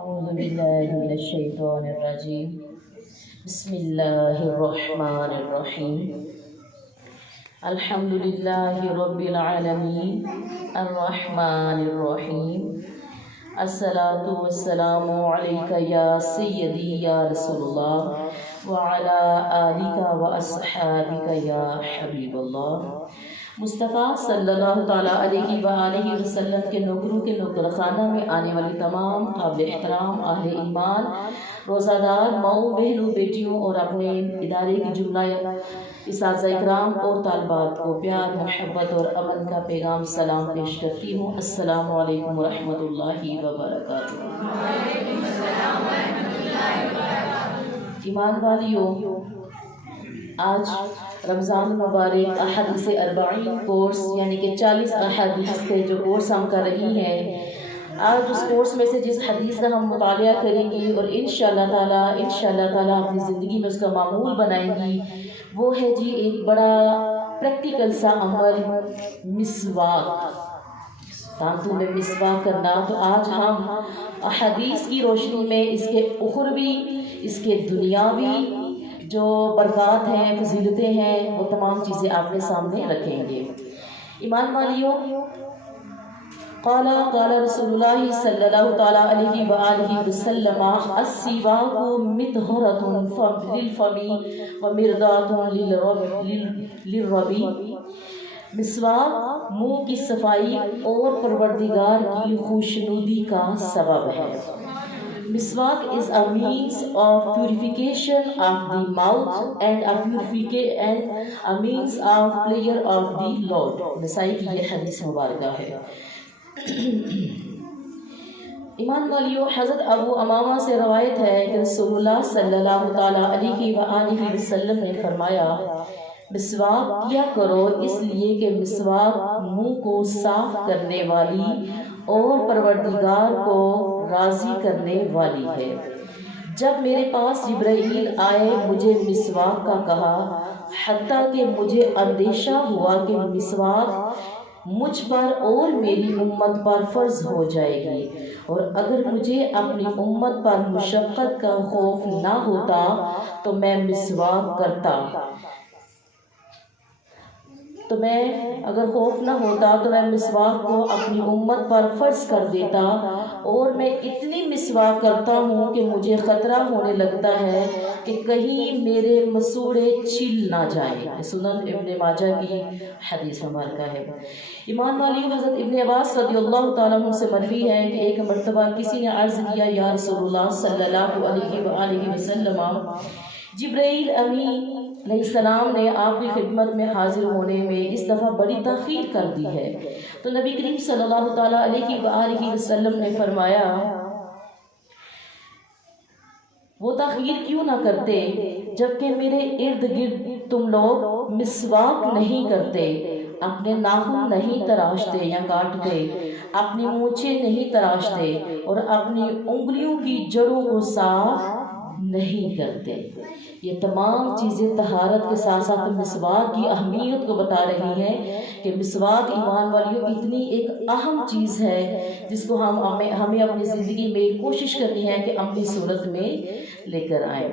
أعوذ بالله من الشيطان الرجيم بسم الله الرحمن الرحيم الحمد لله رب العالمين الرحمن الرحيم الصلاة والسلام عليك يا سيدي يا رسول الله وعلى آلك وأصحابك يا حبيب الله مصطفیٰ صلی اللہ تعالیٰ علیہ وآلہ وسلم کے نوکروں کے نوکر خانہ میں آنے والی تمام قابل احترام اہل ایمان روزہ دار ماؤں بہنوں بیٹیوں اور اپنے ادارے کی جملہ اساتذہ اکرام اور طالبات کو پیار محبت اور امن کا پیغام سلام پیش کرتی ہوں۔ السلام علیکم ورحمۃ اللہ وبرکاتہ۔ ایمان والیوں، آج رمضان مبارک احادیث اربعین کورس یعنی کہ 40 احادیث کے جو کورس ہم کر رہی ہیں، آج اس کورس میں سے جس حدیث کا ہم مطالعہ کریں گی اور انشاءاللہ تعالیٰ اپنی زندگی میں اس کا معمول بنائیں گی، وہ ہے جی ایک بڑا پریکٹیکل سا عمل، مسواک، دانتوں میں مسواک کرنا۔ تو آج ہم احادیث کی روشنی میں اس کے اخروی، اس کے دنیاوی جو برکات ہیں، فضیلتیں ہیں، وہ تمام چیزیں آپ کے سامنے رکھیں گے۔ ایمان والیوں، قال رسول اللہ صلی اللہ تعالیٰ علیہ وآلہ وسلم السواک مطہرۃ للفم ومرضاۃ للرب۔ مسواک منہ کی صفائی اور پروردگار کی خوشنودی کا سبب ہے۔ Miswak is a means of purification of the mouth and a means of prayer of the Lord۔ نسائی کی یہ حدیث مبارکہ ہے۔ ایمان والیوں، حضرت ابو امامہ سے روایت ہے کہ رسول اللہ صلی اللہ تعالیٰ علیہ وآلہ وسلم نے فرمایا، مسواک کیا کرو اس لیے کہ مسواک منہ کو صاف کرنے والی اور پروردگار کو راضی کرنے والی ہے۔ جب میرے پاس جبرائیل آئے، مجھے مسواک کا کہا، حتیٰ کہ مجھے اندیشہ ہوا کہ مسواک مجھ پر اور میری امت پر فرض ہو جائے گی، اور اگر مجھے اپنی امت پر مشقت کا خوف نہ ہوتا تو میں مسواک کرتا، اگر خوف نہ ہوتا تو میں مسواک کو اپنی امت پر فرض کر دیتا، اور میں اتنی مسواک کرتا ہوں کہ مجھے خطرہ ہونے لگتا ہے کہ کہیں میرے مسوڑے چھل نہ جائیں۔ سنن ابن ماجہ کی حدیث مبارکہ ہے۔ ایمان والیوں، حضرت ابن عباس رضی اللہ تعالیٰ عنہ سے مروی ہے کہ ایک مرتبہ کسی نے عرض کیا، یا رسول اللہ صلی اللہ علیہ وآلہ وسلم، جبرائیل امین علیہ السلام نے آپ کی خدمت میں حاضر ہونے میں اس دفعہ بڑی تاخیر کر دی ہے۔ تو نبی کریم صلی اللہ تعالیٰ علیہ وآلہ وسلم نے فرمایا، وہ تاخیر کیوں نہ کرتے جبکہ میرے ارد گرد تم لوگ مسواک نہیں کرتے، اپنے ناخن نہیں تراشتے یا کاٹتے، اپنی مونچھیں نہیں تراشتے، اور اپنی انگلیوں کی جڑوں کو صاف نہیں کرتے۔ یہ تمام چیزیں طہارت کے ساتھ ساتھ مسواک کی اہمیت کو بتا رہی ہیں کہ مسواک ایمان والیوں اتنی ایک اہم چیز ہے جس کو ہمیں اپنی زندگی میں کوشش کرنی ہے کہ عملی صورت میں لے کر آئیں۔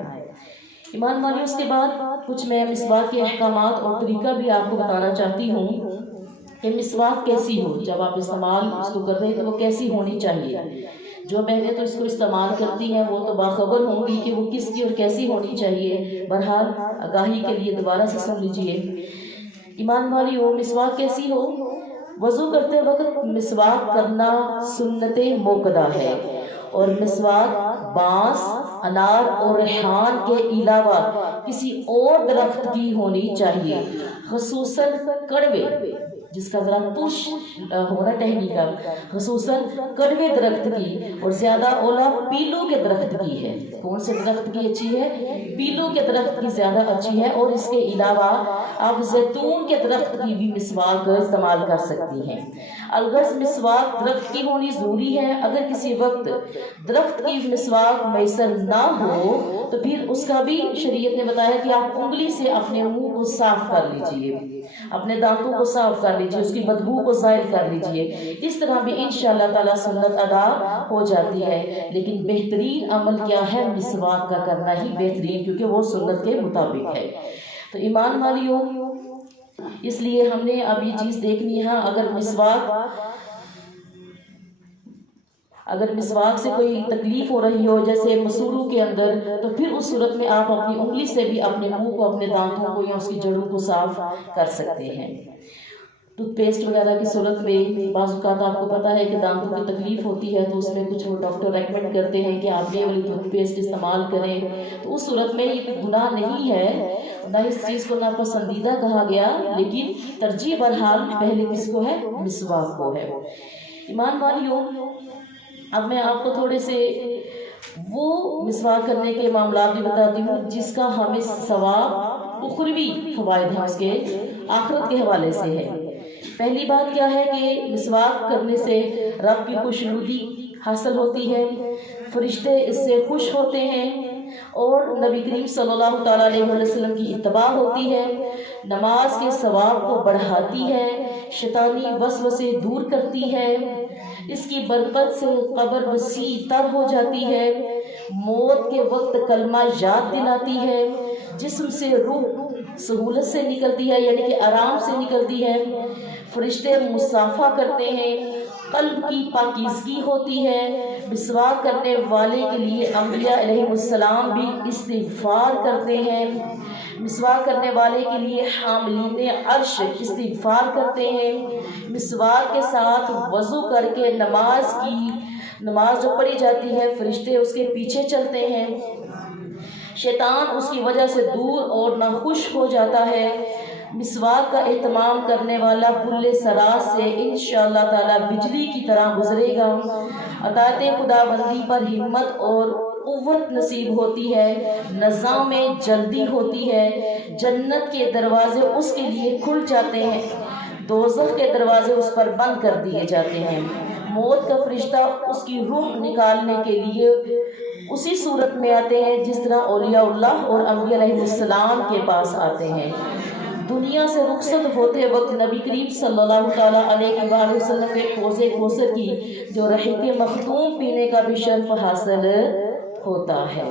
ایمان والیوں، اس کے بعد کچھ میں مسواک کے احکامات اور طریقہ بھی آپ کو بتانا چاہتی ہوں کہ مسواک کیسی ہو، جب آپ استعمال اس کو کر رہے ہیں تو وہ کیسی ہونی چاہیے۔ جو بہنیں تو اس کو استعمال کرتی ہیں وہ تو باخبر ہوں گی کہ وہ کس کی اور کیسی ہونی چاہیے، بہرحال آگاہی کے لیے دوبارہ سے سن لیجئے۔ ایمان والیوں، مسواک کیسی ہو؟ وضو کرتے وقت مسواک کرنا سنت موقدہ ہے، اور مسواک بانس، انار اور ریحان کے علاوہ کسی اور درخت کی ہونی چاہیے، خصوصاً کڑوے، جس کا ذرا ترش ہونا ٹہنی کا، خصوصاً کڑوے درخت کی، اور زیادہ اولا پیلو کے درخت کی ہے۔ کون سے درخت کی اچھی ہے؟ پیلو کے درخت کی زیادہ اچھی ہے، اور اس کے علاوہ آپ زیتون کے درخت کی بھی مسواک استعمال کر سکتی ہیں۔ الغرض مسواک درخت کی ہونی ضروری ہے۔ اگر کسی وقت درخت کی مسواک میسر نہ ہو تو پھر اس کا بھی شریعت نے بتایا کہ آپ انگلی سے اپنے منہ کو صاف کر لیجئے، اپنے دانتوں کو صاف کر کر لیجئے، اس کی بدبو کو زائل کر لیجئے، اس طرح بھی انشاءاللہ تعالی سنت ادا ہو جاتی ہے۔ لیکن بہترین عمل کیا ہے؟ مسواک کا کرنا ہی بہترین، کیونکہ وہ سنت کے مطابق ہے۔ تو ایمان والیوں، اس لیے ہم نے اب یہ چیز دیکھنی ہے، اگر مسواک سے کوئی تکلیف ہو رہی ہو جیسے مسوروں کے اندر، تو پھر اس صورت میں آپ اپنی انگلی سے بھی اپنے منہ کو، اپنے دانتوں کو یا اس کی جڑوں کو صاف کر سکتے ہیں۔ ٹوتھ پیسٹ وغیرہ کی صورت میں بعض اوقات آپ کو پتہ ہے کہ دانتوں کی تکلیف ہوتی ہے، تو اس میں کچھ ڈاکٹر ریکمنڈ کرتے ہیں کہ آپ یہ والی ٹوتھ پیسٹ استعمال کریں، تو اس صورت میں یہ گناہ نہیں ہے، نہ اس چیز کو ناپسندیدہ کہا گیا، لیکن ترجیح بہرحال پہلے کس کو ہے؟ مسواک کو ہے۔ ایمان والیوں، اب میں آپ کو تھوڑے سے وہ مسواک کرنے کے معاملات بھی بتاتی ہوں جس کا ہمیں ثواب اخروی فوائد ہیں، اس کے آخرت کے حوالے سے ہے۔ پہلی بات کیا ہے کہ مسواک کرنے سے رب کی خوشنودی حاصل ہوتی ہے، فرشتے اس سے خوش ہوتے ہیں، اور نبی کریم صلی اللہ تعالیٰ علیہ وسلم کی اتباع ہوتی ہے، نماز کے ثواب کو بڑھاتی ہے، شیطانی وسوسے دور کرتی ہے، اس کی برکت سے قبر وسیع تر ہو جاتی ہے، موت کے وقت کلمہ یاد دلاتی ہے، جسم سے روح سہولت سے نکلتی ہے، یعنی کہ آرام سے نکلتی ہے، فرشتے مصافحہ کرتے ہیں، قلب کی پاکیزگی ہوتی ہے، مسواک کرنے والے کے لیے انبیاء علیہ السلام بھی استغفار کرتے ہیں، مسواک کرنے والے کے لیے حاملین عرش استغفار کرتے ہیں، مسواک کے ساتھ وضو کر کے نماز جو پڑھی جاتی ہے فرشتے اس کے پیچھے چلتے ہیں، شیطان اس کی وجہ سے دور اور ناخوش ہو جاتا ہے۔ مسواک کا اہتمام کرنے والا پل صراط سے انشاءاللہ تعالی بجلی کی طرح گزرے گا، اطاعت خداوندی پر ہمت اور قوت نصیب ہوتی ہے، نزاع میں جلدی ہوتی ہے، جنت کے دروازے اس کے لیے کھل جاتے ہیں، دوزخ کے دروازے اس پر بند کر دیے جاتے ہیں، موت کا فرشتہ اس کی روح نکالنے کے لیے اسی صورت میں آتے ہیں جس طرح اولیاء اللہ اور انبیاء علیہ السلام کے پاس آتے ہیں۔ دنیا سے رخصت ہوتے وقت نبی کریم صلی اللہ تعالیٰ علیہ وآلہ وسلم کے حوض کوثر کی جو رحیق مختوم پینے کا بھی شرف حاصل ہوتا ہے۔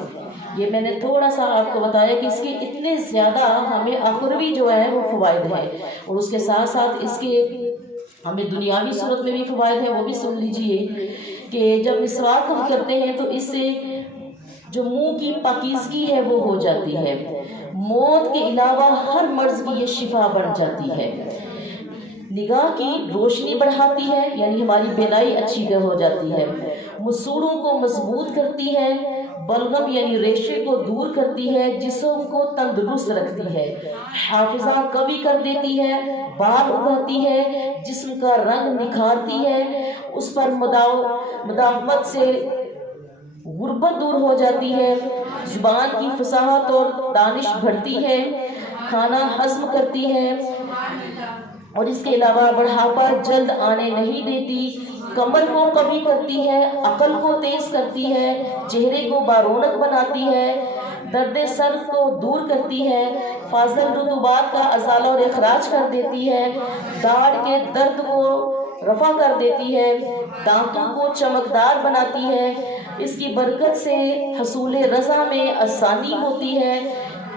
یہ میں نے تھوڑا سا آپ کو بتایا کہ اس کے اتنے زیادہ ہمیں اخروی جو ہے وہ فوائد ہیں، اور اس کے ساتھ ساتھ اس کے ہمیں دنیاوی صورت میں بھی فوائد ہیں، وہ بھی سن لیجئے کہ جب مسواک ہم کرتے ہیں تو اس سے جو منہ کی پاکیزگی ہے وہ ہو جاتی ہے، موت کے علاوہ ہر مرض کی یہ شفا بن جاتی ہے، نگاہ کی روشنی بڑھاتی ہے، یعنی ہماری بینائی اچھی ہو جاتی ہے، مسوڑوں کو مضبوط کرتی ہے، بلغم یعنی ریشے کو دور کرتی ہے، جسم کو تندرست رکھتی ہے، حافظہ قوی کر دیتی ہے، بال اگاتی ہے، جسم کا رنگ نکھارتی ہے، اس پر مداومت سے غربت دور ہو جاتی ہے، زبان کی فصاحت اور دانش بڑھتی ہے، کھانا ہضم کرتی ہے، اور اس کے علاوہ بڑھاپا جلد آنے نہیں دیتی، کمر کو قوی کرتی ہے، عقل کو تیز کرتی ہے، چہرے کو بارونق بناتی ہے، درد سر کو دور کرتی ہے، فاضل رطوبات کا ازالہ اور اخراج کر دیتی ہے، داڑھ کے درد کو رفع کر دیتی ہے، دانتوں کو چمکدار بناتی ہے، اس کی برکت سے حصول رضا میں آسانی ہوتی ہے،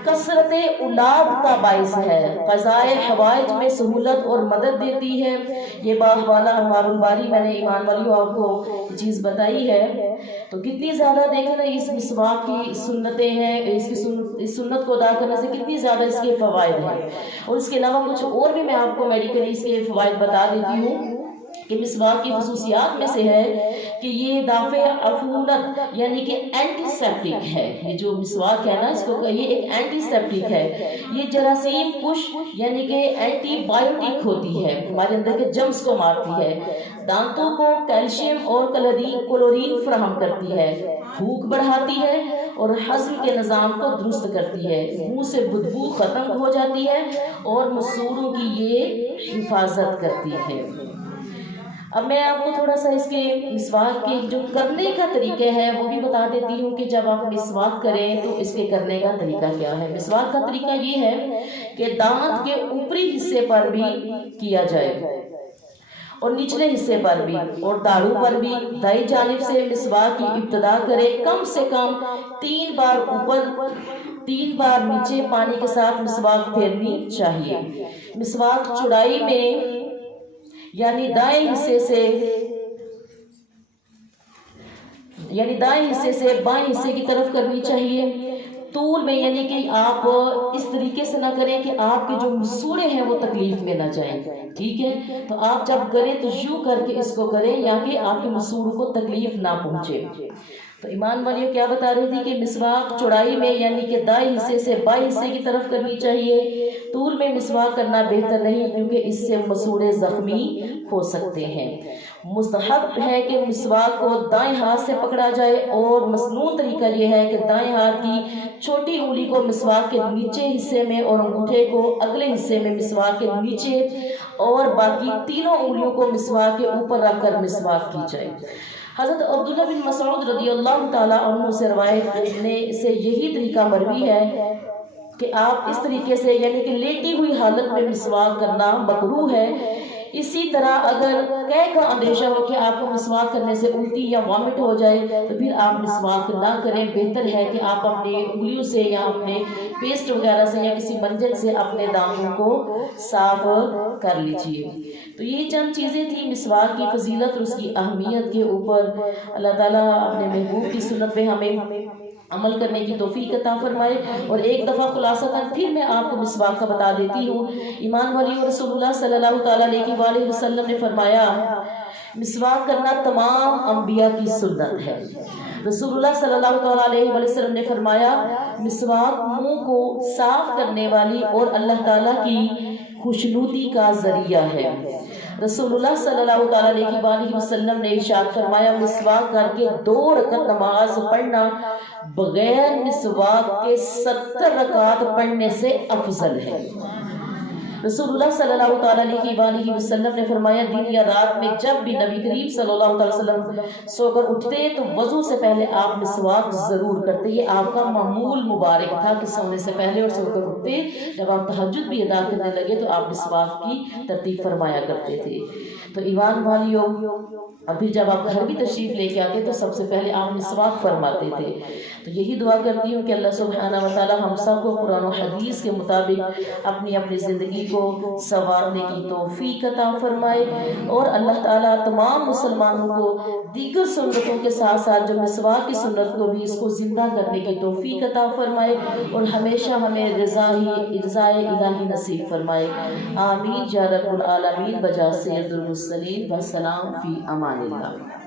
کثرت اولاد کا باعث ہے، قضائے حوائج میں سہولت اور مدد دیتی ہے۔ یہ باحوالہ انوار الباری میں نے ایمان والیوں آپ کو چیز بتائی ہے، تو کتنی زیادہ دیکھیں نا اس مسواک کی سنتیں ہیں، اس سنت کو ادا کرنے سے کتنی زیادہ اس کے فوائد ہیں، اور اس کے علاوہ کچھ اور بھی میں آپ کو میڈیکلی اس کے فوائد بتا دیتی ہوں کہ مسواک کی خصوصیات میں سے ہے کہ یہ دافع عفونت یعنی کہ اینٹی سیپٹک ہے، یہ جو مسواک ہے نا اس کو یہ ایک اینٹی سیپٹک ہے، یہ جراثیم کش یعنی کہ اینٹی بائیوٹک ہوتی ہے، ہمارے اندر کے جمز کو مارتی ہے، دانتوں کو کیلشیم اور کلورین فراہم کرتی ہے، بھوک بڑھاتی ہے اور ہضم کے نظام کو درست کرتی ہے، منہ سے بدبو ختم ہو جاتی ہے اور مسوڑوں کی یہ حفاظت کرتی ہے۔ اب میں آپ کو تھوڑا سا اس کے مسواک کے جو کرنے کا طریقہ ہے وہ بھی بتا دیتی ہوں کہ جب آپ مسواک کریں تو اس کے کرنے کا طریقہ کیا ہے۔ مسواک کا طریقہ یہ ہے کہ دانت کے اوپری حصے پر بھی کیا جائے اور نچلے حصے پر بھی اور داڑھوں پر بھی دائیں جانب سے مسواک کی ابتدا کرے، کم سے کم 3 بار اوپر 3 بار نیچے پانی کے ساتھ مسواک پھیرنی چاہیے۔ مسواک چوڑائی میں یعنی دائیں حصے سے بائیں حصے کی طرف کرنی چاہیے۔ طول میں یعنی کہ آپ اس طریقے سے نہ کریں کہ آپ کے جو مسوڑے ہیں وہ تکلیف میں نہ جائیں، ٹھیک ہے؟ تو آپ جب کریں تو یوں کر کے اس کو کریں یا کہ آپ کے مسوڑوں کو تکلیف نہ پہنچے۔ تو ایمان والیوں کیا بتا رہی تھی کہ مسواک چوڑائی میں یعنی کہ دائیں حصے سے بائیں حصے کی طرف کرنی چاہیے۔ طول میں مسواک کرنا بہتر نہیں کیونکہ اس سے مسوڑے زخمی ہو سکتے ہیں۔ مستحب ہے کہ مسواک کو دائیں ہاتھ سے پکڑا جائے اور مسنون طریقہ یہ ہے کہ دائیں ہاتھ کی چھوٹی انگلی کو مسواک کے نیچے حصے میں اور انگوٹھے کو اگلے حصے میں مسواک کے نیچے اور باقی تینوں انگلیوں کو مسواک کے اوپر رکھ کر مسواک کی جائے۔ حضرت عبداللہ بن مسعود رضی اللہ تعالیٰ عنہ سے روایت سے یہی طریقہ مروی ہے کہ آپ اس طریقے سے یعنی کہ لیٹی ہوئی حالت میں مسواک کرنا مکروہ ہے۔ اسی طرح اگر قے کا اندیشہ ہو کہ آپ کو مسواک کرنے سے الٹی یا وامٹ ہو جائے تو پھر آپ مسواک نہ کریں، بہتر ہے کہ آپ اپنے انگلیوں سے یا اپنے پیسٹ وغیرہ سے یا کسی منجن سے اپنے دانتوں کو صاف کر لیجئے۔ تو یہ چند چیزیں تھیں مسواک کی فضیلت اور اس کی اہمیت کے اوپر۔ اللہ تعالیٰ اپنے محبوب کی سنت پہ ہمیں عمل کرنے کی توفیق عطا فرمائے۔ اور ایک دفعہ خلاصتاً پھر میں آپ کو مسواک کا بتا دیتی ہوں۔ ایمان والی رسول اللہ صلی اللہ تعالیٰ علیہ وسلم نے فرمایا مسواک کرنا تمام انبیاء کی سنت ہے۔ رسول اللہ صلی اللہ تعالیٰ علیہ وسلم نے فرمایا مسواک منہ کو صاف کرنے والی اور اللہ تعالیٰ کی خوشنودی کا ذریعہ ہے۔ رسول اللہ صلی اللہ تعالیٰ علیہ وسلم نے ارشاد فرمایا مسواک کر کے 2 رکعت نماز پڑھنا بغیر مسواک کے 70 رکعت پڑھنے سے افضل ہے۔ رسول اللہ صلی اللہ تعالیٰ علیہ وسلم نے فرمایا دن یا رات میں جب بھی نبی کریم صلی اللہ علیہ وسلم سو کر اٹھتے تو وضو سے پہلے آپ مسواک ضرور کرتے۔ یہ آپ کا معمول مبارک تھا کہ سونے سے پہلے اور سو کر اٹھتے جب آپ تہجد بھی ادا کرنے لگے تو آپ مسواک کی ترتیب فرمایا کرتے تھے۔ تو ایمان والیوں ابھی جب آپ گھر بھی تشریف لے کے آتے تو سب سے پہلے آپ مسواک فرماتے تھے۔ تو یہی دعا کرتی ہوں کہ اللہ سبحانہ وتعالی ہم سب کو قرآن و حدیث کے مطابق اپنی زندگی کو سنوارنے کی توفیق عطا فرمائے، اور اللہ تعالیٰ تمام مسلمانوں کو دیگر سنتوں کے ساتھ ساتھ جو مسواک کی سنت کو بھی اس کو زندہ کرنے کی توفیق عطا فرمائے اور ہمیشہ ہمیں رضائے الہی نصیب فرمائے۔ آمین یا رب العالمین۔ بجا سید المرسلین والسلام فی امان اللہ۔